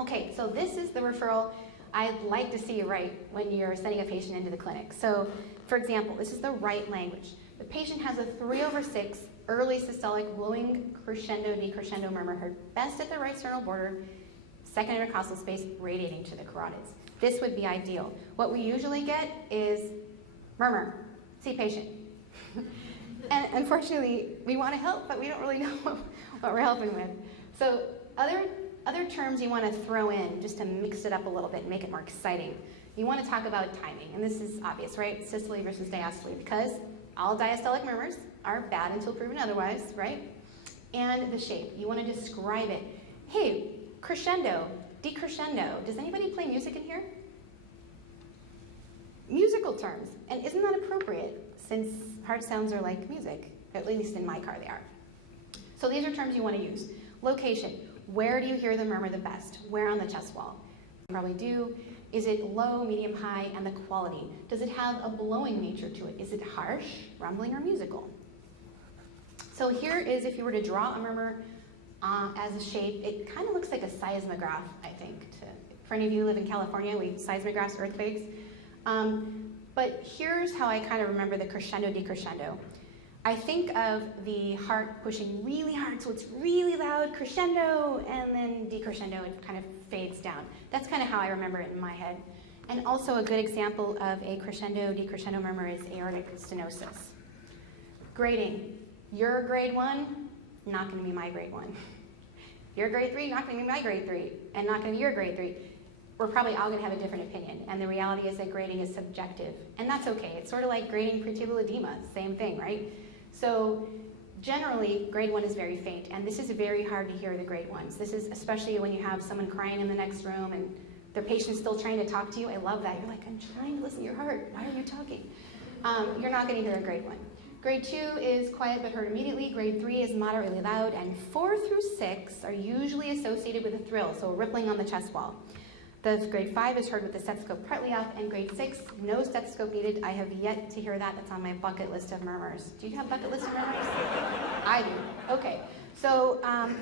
Okay, so this is the referral I'd like to see you write when you're sending a patient into the clinic. So, for example, this is the right language. The patient has a 3/6 early systolic blowing crescendo decrescendo murmur heard best at the right sternal border, second intercostal space radiating to the carotids. This would be ideal. What we usually get is murmur, see patient. And unfortunately, we want to help, but we don't really know what we're helping with. So other terms you want to throw in just to mix it up a little bit and make it more exciting. You want to talk about timing, and this is obvious, right? Systole versus diastole, because all diastolic murmurs are bad until proven otherwise, right? And the shape, you want to describe it. Hey, crescendo, decrescendo. Does anybody play music in here? Musical terms, and isn't that appropriate since heart sounds are like music, at least in my car they are. So these are terms you want to use. Location, where do you hear the murmur the best? Where on the chest wall? You probably do. Is it low, medium, high, and the quality? Does it have a blowing nature to it? Is it harsh, rumbling, or musical? So here is if you were to draw a murmur as a shape, it kind of looks like a seismograph, I think. For any of you who live in California, we seismographs, earthquakes. But here's how I kind of remember the crescendo decrescendo. I think of the heart pushing really hard, so it's really loud, crescendo, and then decrescendo, it kind of fades down. That's kind of how I remember it in my head. And also a good example of a crescendo decrescendo murmur is aortic stenosis. Grading. Your grade 1, not going to be my grade 1. Your grade 3, not going to be my grade 3, and not going to be your grade 3. We're probably all going to have a different opinion, and the reality is that grading is subjective, and that's okay. It's sort of like grading pretubular edema, same thing, right? So generally, grade 1 is very faint, and this is very hard to hear the grade 1s. This is especially when you have someone crying in the next room and their patient's still trying to talk to you. I love that. You're like, I'm trying to listen to your heart. Why are you talking? You're not going to hear a grade 1. Grade 2 is quiet but heard immediately. Grade 3 is moderately loud, and 4 through 6 are usually associated with a thrill, so rippling on the chest wall. The grade 5 is heard with the stethoscope partly off, and grade 6, no stethoscope needed. I have yet to hear that. That's on my bucket list of murmurs. Do you have bucket list of murmurs? I do. Okay. So the